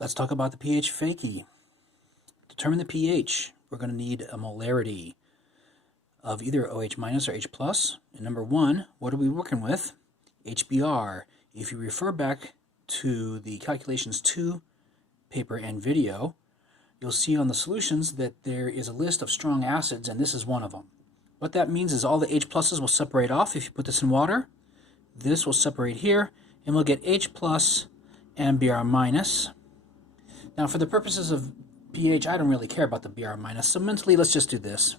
Let's talk about the pH fakie. Determine the pH. We're going to need a molarity of either OH minus or H plus. And number one, what are we working with? HBr. If you refer back to the calculations 2 paper and video, you'll see on the solutions that there is a list of strong acids, and this is one of them. What that means is all the H pluses will separate off if you put this in water. This will separate here, and we'll get H plus and Br minus. Now, for the purposes of pH, I don't really care about the Br minus, so mentally, let's just do this.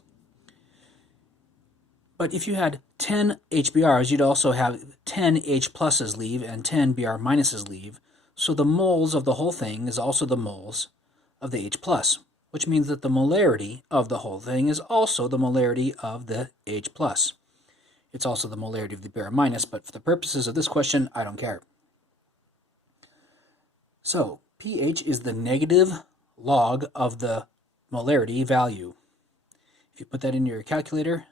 But if you had 10 HBRs, you'd also have 10 H pluses leave and 10 Br minuses leave. So the moles of the whole thing is also the moles of the H plus, which means that the molarity of the whole thing is also the molarity of the H plus. It's also the molarity of the Br minus, but for the purposes of this question, I don't care. So pH is the negative log of the molarity value. If you put that into your calculator,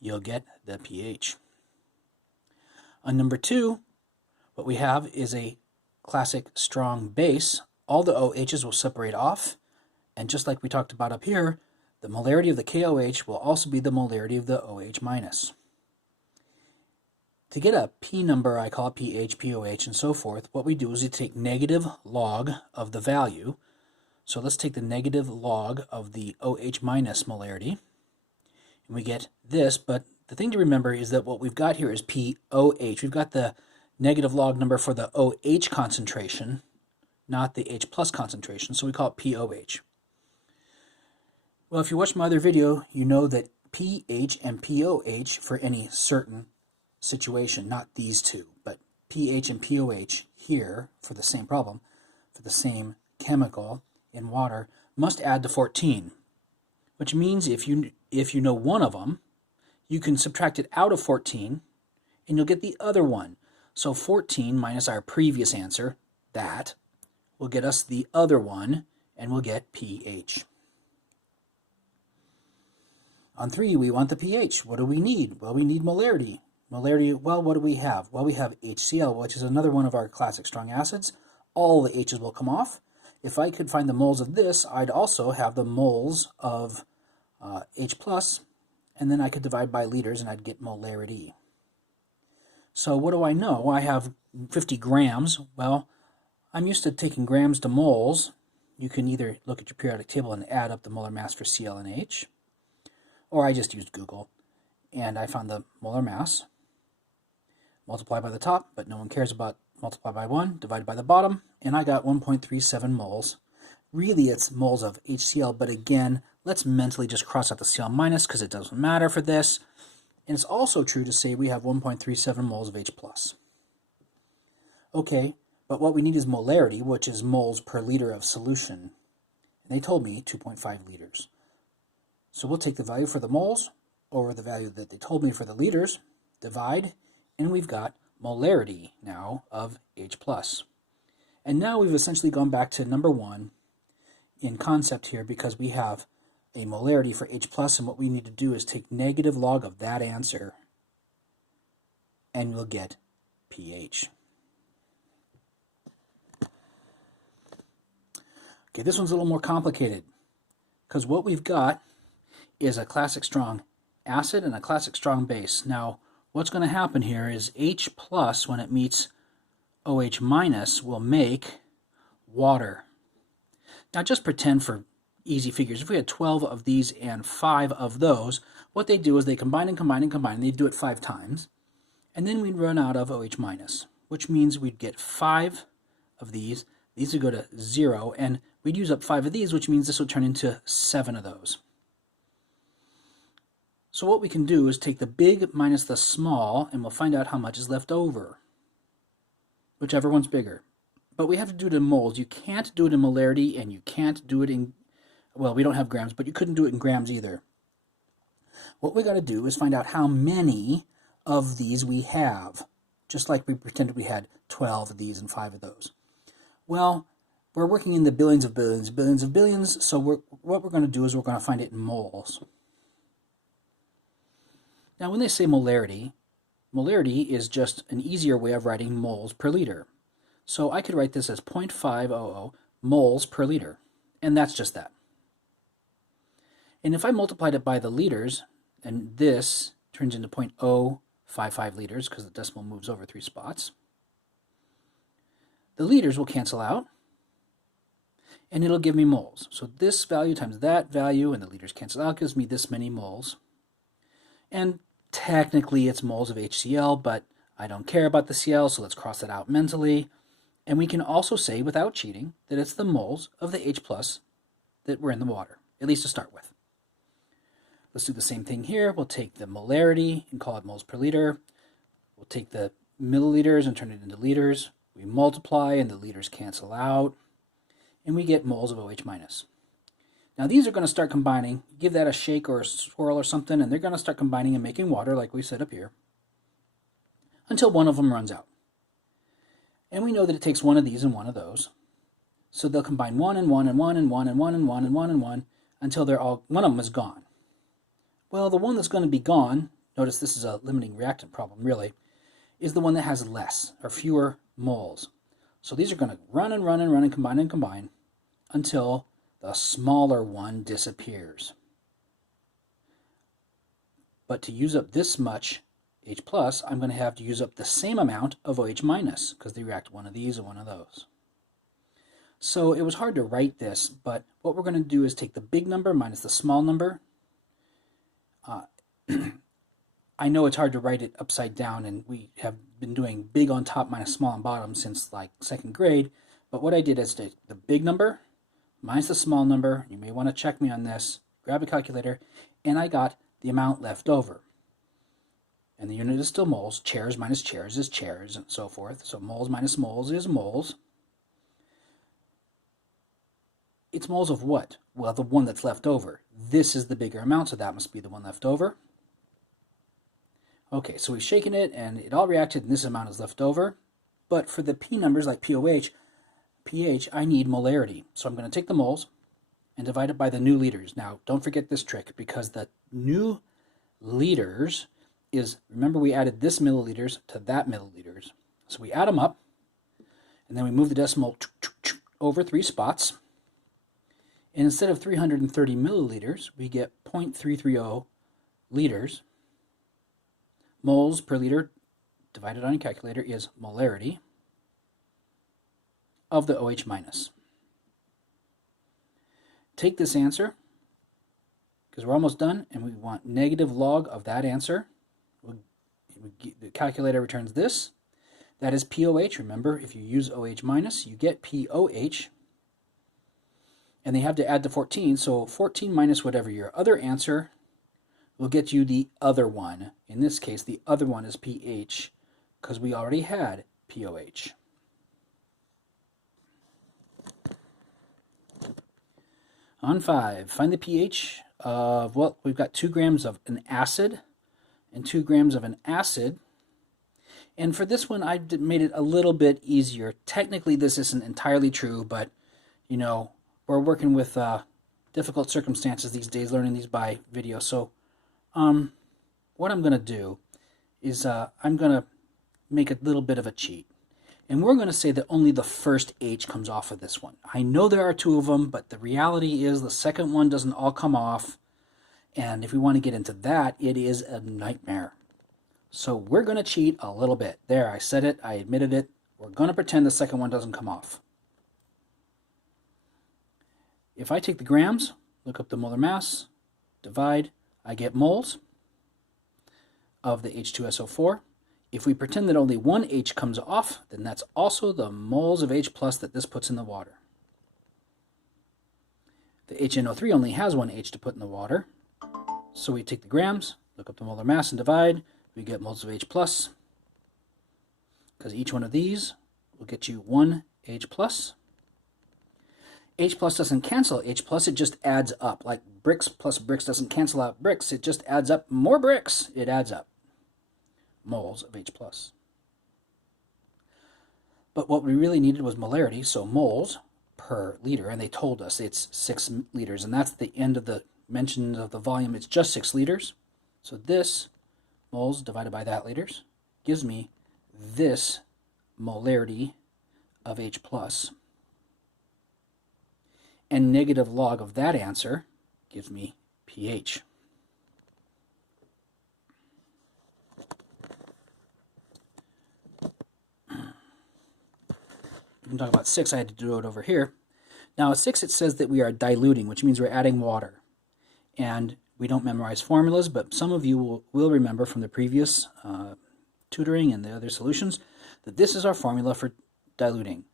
you'll get the pH. On number 2, what we have is a classic strong base. All the OHs will separate off, and just like we talked about up here, the molarity of the KOH will also be the molarity of the OH minus. To get a P number, I call it pH, POH, and so forth, what we do is we take negative log of the value. So let's take the negative log of the OH minus molarity, and we get this, but the thing to remember is that what we've got here is POH. We've got the negative log number for the OH concentration, not the H plus concentration, so we call it POH. Well, if you watch my other video, you know that pH and POH for any certain situation, not these two, but pH and POH here for the same problem, for the same chemical in water, must add to 14, which means if you know one of them, you can subtract it out of 14 and you'll get the other one. So 14 minus our previous answer, that, will get us the other one, and we'll get pH. On 3, we want the pH. What do we need? Well, we need molarity. Molarity, well, what do we have? Well, we have HCl, which is another one of our classic strong acids. All the H's will come off. If I could find the moles of this, I'd also have the moles of H plus, and then I could divide by liters and I'd get molarity. So what do I know? I have 50 grams. Well, I'm used to taking grams to moles. You can either look at your periodic table and add up the molar mass for Cl and H, or I just used Google and I found the molar mass. Multiply by the top, but no one cares about multiply by 1, divided by the bottom, and I got 1.37 moles. Really, it's moles of HCl, but again, let's mentally just cross out the Cl minus because it doesn't matter for this. And it's also true to say we have 1.37 moles of H plus. Okay, but what we need is molarity, which is moles per liter of solution. And they told me 2.5 liters. So we'll take the value for the moles over the value that they told me for the liters, divide, and we've got molarity now of H plus. And now we've essentially gone back to number 1 in concept here because we have a molarity for H plus, and what we need to do is take negative log of that answer and we'll get pH. Okay, this one's a little more complicated because what we've got is a classic strong acid and a classic strong base. Now, what's going to happen here is H plus, when it meets OH minus, will make water. Now, just pretend for easy figures, if we had 12 of these and 5 of those, what they do is they combine and combine and combine, and they do it 5 times, and then we'd run out of OH minus, which means we'd get 5 of these. These would go to 0, and we'd use up 5 of these, which means this would turn into 7 of those. So what we can do is take the big minus the small, and we'll find out how much is left over, whichever one's bigger. But we have to do it in moles. You can't do it in molarity, and you can't do it in, well, we don't have grams, but you couldn't do it in grams either. What we got to do is find out how many of these we have, just like we pretended we had 12 of these and 5 of those. Well, we're working in the billions of billions, billions of billions, so what we're going to do is we're going to find it in moles. Now, when they say molarity, molarity is just an easier way of writing moles per liter. So I could write this as 0.500 moles per liter. And that's just that. And if I multiplied it by the liters, and this turns into 0.055 liters because the decimal moves over 3 spots, the liters will cancel out, and it'll give me moles. So this value times that value, and the liters cancel out, gives me this many moles. And technically it's moles of HCl, but I don't care about the Cl, so let's cross that out mentally. And we can also say, without cheating, that it's the moles of the H plus that were in the water, at least to start with. Let's do the same thing here. We'll take the molarity and call it moles per liter. We'll take the milliliters and turn it into liters. We multiply and the liters cancel out, and we get moles of OH minus. Now these are going to start combining. Give that a shake or a swirl or something, and they're going to start combining and making water like we said up here, until one of them runs out. And we know that it takes one of these and one of those. So they'll combine one and one and one and one and one and one and one and one until they're all, one of them is gone. Well, the one that's going to be gone, notice this is a limiting reactant problem really, is the one that has less or fewer moles. So these are going to run and run and run and combine until the smaller one disappears. But to use up this much H plus, I'm going to have to use up the same amount of OH minus because they react one of these and one of those. So it was hard to write this, but what we're going to do is take the big number minus the small number. I know it's hard to write it upside down, and we have been doing big on top minus small on bottom since like 2nd grade, but what I did is take the big number minus the small number. You may want to check me on this. Grab a calculator, and I got the amount left over. And the unit is still moles. Chairs minus chairs is chairs, and so forth. So moles minus moles is moles. It's moles of what? Well, the one that's left over. This is the bigger amount, so that must be the one left over. Okay, so we've shaken it, and it all reacted, and this amount is left over. But for the P numbers, like pH, I need molarity. So I'm going to take the moles and divide it by the new liters. Now, don't forget this trick, because the new liters is, remember we added this milliliters to that milliliters. So we add them up, and then we move the decimal over 3 spots. And instead of 330 milliliters, we get 0.330 liters. Moles per liter divided on a calculator is molarity of the OH minus. Take this answer, because we're almost done, and we want negative log of that answer. The calculator returns this. That is POH. Remember, if you use OH minus, you get POH. And they have to add to 14, so 14 minus whatever your other answer will get you the other one. In this case, the other one is pH, because we already had POH. On 5, find the pH of, well, we've got 2 grams of an acid and 2 grams of an acid. And for this one, I made it a little bit easier. Technically, this isn't entirely true, but, you know, we're working with difficult circumstances these days, learning these by video. So what I'm going to do is I'm going to make a little bit of a cheat. And we're going to say that only the first H comes off of this one. I know there are 2 of them, but the reality is the second one doesn't all come off. And if we want to get into that, it is a nightmare. So we're going to cheat a little bit. There, I said it. I admitted it. We're going to pretend the second one doesn't come off. If I take the grams, look up the molar mass, divide, I get moles of the H2SO4. If we pretend that only one H comes off, then that's also the moles of H plus that this puts in the water. The HNO3 only has one H to put in the water. So we take the grams, look up the molar mass, and divide. We get moles of H plus, because each one of these will get you one H plus. H plus doesn't cancel H plus, it just adds up. Like bricks plus bricks doesn't cancel out bricks, it just adds up more bricks. It adds up. Moles of H plus. But what we really needed was molarity, so moles per liter, and they told us it's 6 liters, and that's the end of the mention of the volume. It's just 6 liters. So this, moles divided by that liters, gives me this molarity of H plus. And negative log of that answer gives me pH. We can talk about 6. I had to do it over here. Now at 6 it says that we are diluting, which means we're adding water. And we don't memorize formulas, but some of you will remember from the previous tutoring and the other solutions that this is our formula for diluting.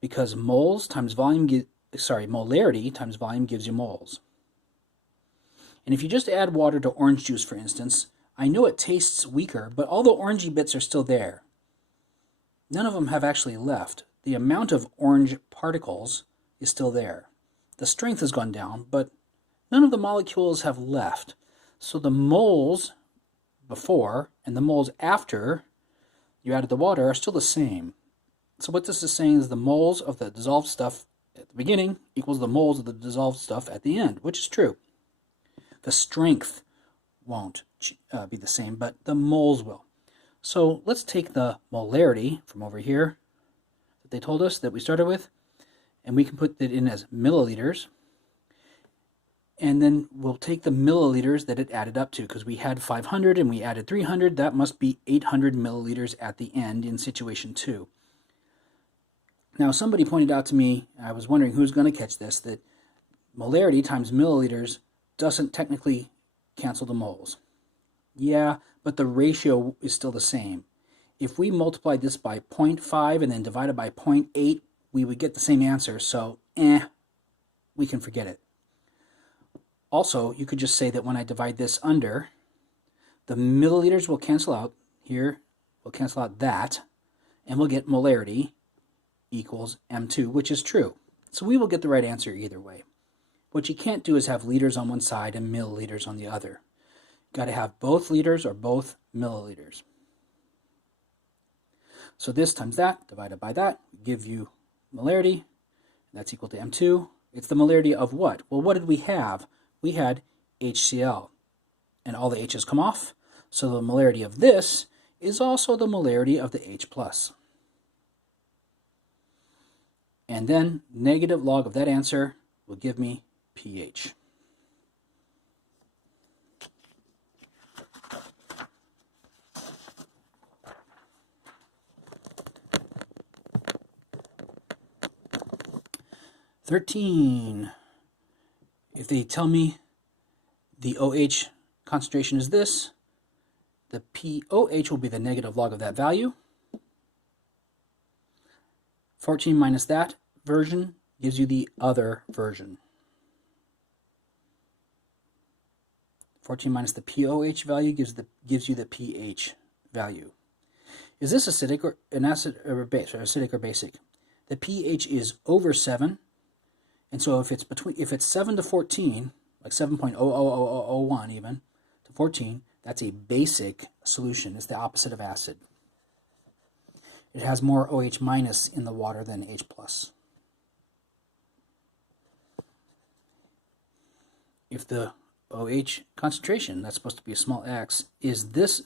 Because moles times volume, molarity times volume gives you moles. And if you just add water to orange juice, for instance, I know it tastes weaker, but all the orangey bits are still there. None of them have actually left. The amount of orange particles is still there. The strength has gone down, but none of the molecules have left. So the moles before and the moles after you added the water are still the same. So what this is saying is the moles of the dissolved stuff at the beginning equals the moles of the dissolved stuff at the end, which is true. The strength won't be the same, but the moles will. So let's take the molarity from over here that they told us that we started with, and we can put it in as milliliters. And then we'll take the milliliters that it added up to, because we had 500 and we added 300. That must be 800 milliliters at the end in situation 2. Now somebody pointed out to me, I was wondering who's going to catch this, that molarity times milliliters doesn't technically cancel the moles. Yeah, but the ratio is still the same. If we multiplied this by 0.5 and then divided by 0.8, we would get the same answer, so we can forget it. Also, you could just say that when I divide this under, the milliliters will cancel out here, we'll cancel out that, and we'll get molarity equals M2, which is true. So we will get the right answer either way. What you can't do is have liters on one side and milliliters on the other. Got to have both liters or both milliliters. So this times that divided by that give you molarity. That's equal to M2. It's the molarity of what? Well, what did we have? We had HCl, and all the H's come off. So the molarity of this is also the molarity of the H+. And then negative log of that answer will give me pH. If they tell me the OH concentration is this, the POH will be the negative log of that value. 14 minus that version gives you the other version. 14 minus the POH value gives you the pH value. Is this acidic or an acid or base, or acidic or basic? The pH is over 7. And so if it's 7 to 14, like 7.00001 even, to 14, that's a basic solution. It's the opposite of acid. It has more OH minus in the water than H plus. If the OH concentration, that's supposed to be a small x, is this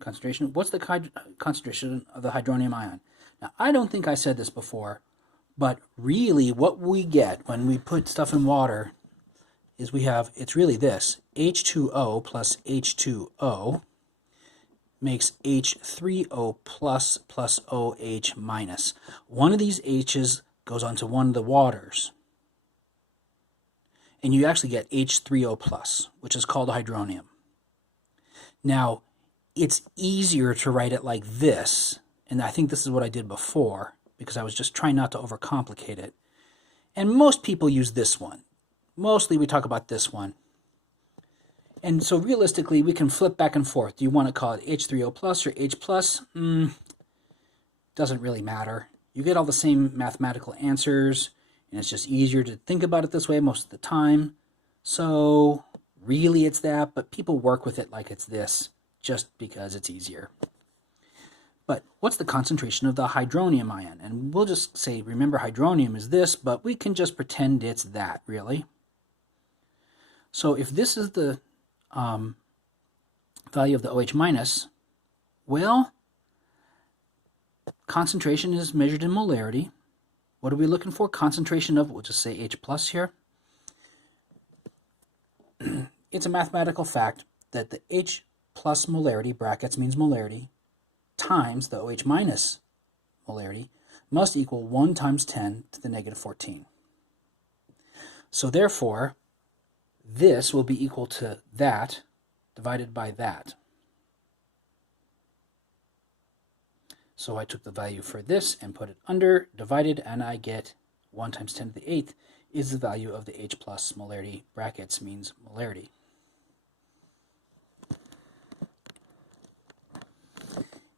concentration, what's the concentration of the hydronium ion? Now, I don't think I said this before, but really what we get when we put stuff in water is it's really this, H2O plus H2O makes H3O plus OH minus. One of these H's goes onto one of the waters, and you actually get H3O plus, which is called hydronium. Now, it's easier to write it like this, and I think this is what I did before, because I was just trying not to overcomplicate it. And most people use this one. Mostly we talk about this one. And so realistically, we can flip back and forth. Do you want to call it H3O plus or H plus? Doesn't really matter. You get all the same mathematical answers, and it's just easier to think about it this way most of the time. So really it's that, but people work with it like it's this, just because it's easier. But what's the concentration of the hydronium ion? And we'll just say, remember, hydronium is this, but we can just pretend it's that, really. So if this is the value of the OH minus, well, concentration is measured in molarity, What are we looking for? Concentration of, we'll just say H plus here. It's a mathematical fact that the H plus molarity, brackets means molarity, times the OH minus molarity must equal 1 times 10 to the negative 14. So therefore, this will be equal to that divided by that. So I took the value for this and put it under, divided, and I get 1 times 10 to the 8th is the value of the H plus molarity, brackets means molarity.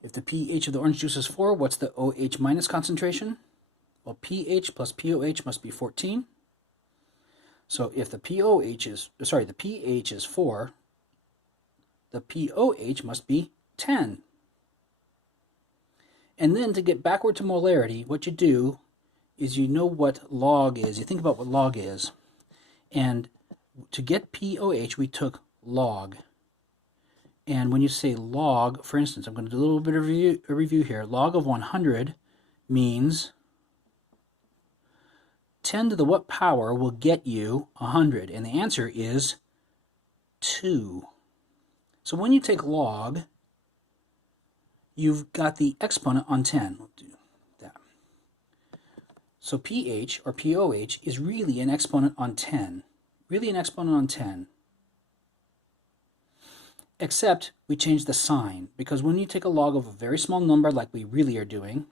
If the pH of the orange juice is 4, what's the OH minus concentration? Well, pH plus POH must be 14. So if the pH is 4, the POH must be 10. And then to get backward to molarity, what you do is you know what log is. You think about what log is. And to get POH, we took log. And when you say log, for instance, I'm going to do a little bit of a review here. Log of 100 means 10 to the what power will get you 100? And the answer is 2. So when you take log, you've got the exponent on 10. We'll do that. So pH, or POH, is really an exponent on 10. Really an exponent on 10. Except we change the sign, because when you take a log of a very small number like we really are doing,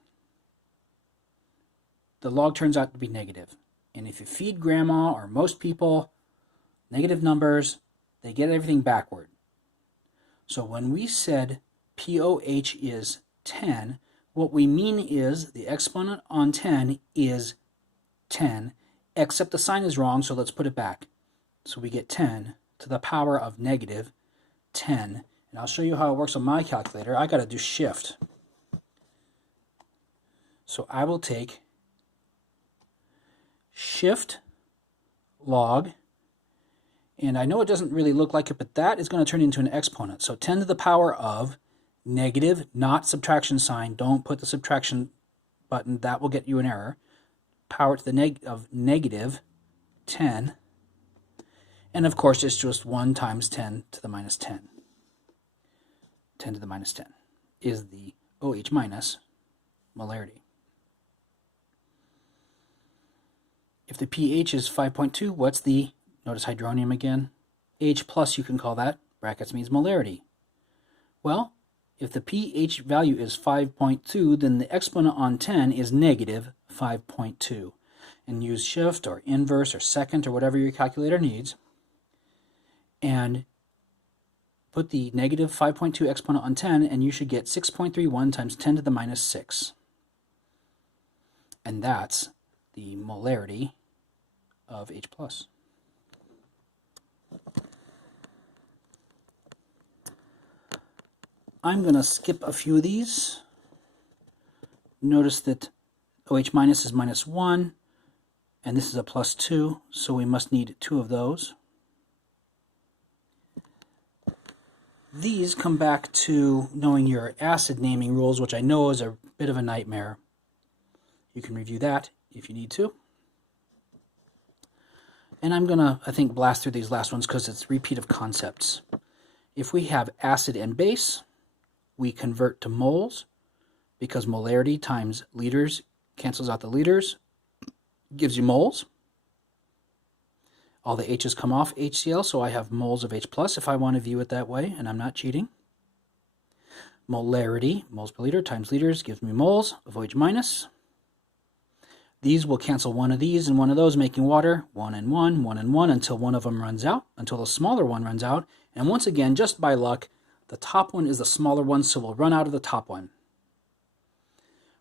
the log turns out to be negative. And if you feed grandma or most people negative numbers, they get everything backward. So when we said POH is 10, what we mean is the exponent on 10 is 10, except the sign is wrong, so let's put it back. So we get 10 to the power of negative 10. And I'll show you how it works on my calculator. I got to do shift. So I will take shift log, and I know it doesn't really look like it, but that is going to turn into an exponent. So 10 to the power of negative, not subtraction sign. Don't put the subtraction button. That will get you an error. Power to the negative 10. And of course, it's just 1 times 10 to the minus 10. 10 to the minus 10 is the OH minus molarity. If the pH is 5.2, what's the, notice hydronium again, H plus you can call that, brackets means molarity. Well, if the pH value is 5.2, then the exponent on 10 is negative 5.2. And use shift or inverse or second or whatever your calculator needs, and put the negative 5.2 exponent on 10, and you should get 6.31 times 10 to the minus 6. And that's the molarity of H plus. I'm going to skip a few of these. Notice that OH minus is minus 1, and this is a plus 2, so we must need 2 of those. These come back to knowing your acid naming rules, which I know is a bit of a nightmare. You can review that if you need to. And I'm going to, I think, blast through these last ones because it's repeat of concepts. If we have acid and base, we convert to moles because molarity times liters cancels out the liters, gives you moles. All the H's come off HCl, so I have moles of H plus if I want to view it that way, and I'm not cheating. Molarity, moles per liter times liters, gives me moles of OH minus. These will cancel one of these and one of those, making water, 1 and 1, 1 and 1, until one of them runs out, until the smaller one runs out. And once again, just by luck, the top one is the smaller one, so we'll run out of the top one.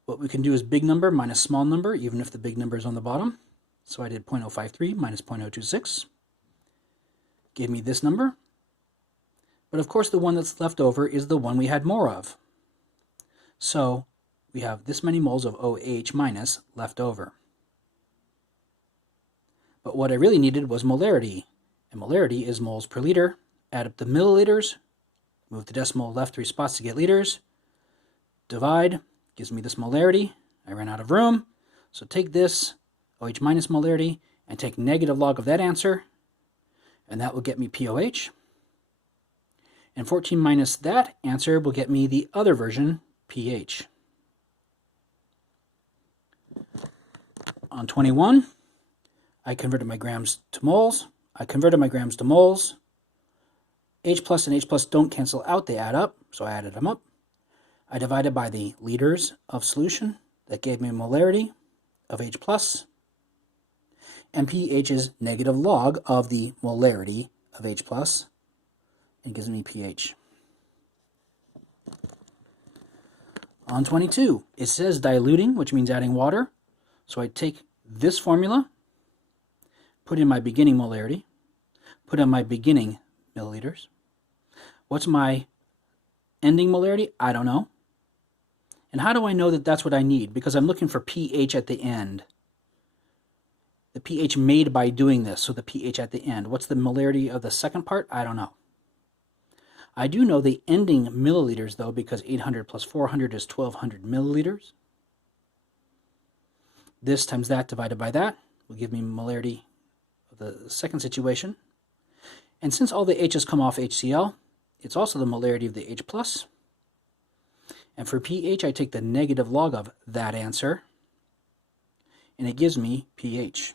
What we can do is big number minus small number, even if the big number is on the bottom. So I did 0.053 minus 0.026. Gave me this number. But of course the one that's left over is the one we had more of. So we have this many moles of OH minus left over. But what I really needed was molarity. And molarity is moles per liter. Add up the milliliters. Move the decimal left 3 spots to get liters. Divide. Gives me this molarity. I ran out of room. So take this OH minus molarity and take negative log of that answer, and that will get me POH. And 14 minus that answer will get me the other version, pH. On 21, I converted my grams to moles. H plus and H plus don't cancel out, they add up, so I added them up. I divided by the liters of solution. That gave me a molarity of H plus. And pH is negative log of the molarity of H plus. And gives me pH. On 22, it says diluting, which means adding water. So I take this formula, put in my beginning molarity, put in my beginning milliliters. What's my ending molarity? I don't know. And how do I know that that's what I need? Because I'm looking for pH at the end. The pH made by doing this, so the pH at the end. What's the molarity of the second part? I don't know. I do know the ending milliliters, though, because 800 plus 400 is 1200 milliliters. This times that divided by that will give me molarity of the second situation. And since all the H's come off HCl, it's also the molarity of the H plus. And for pH, I take the negative log of that answer, and it gives me pH.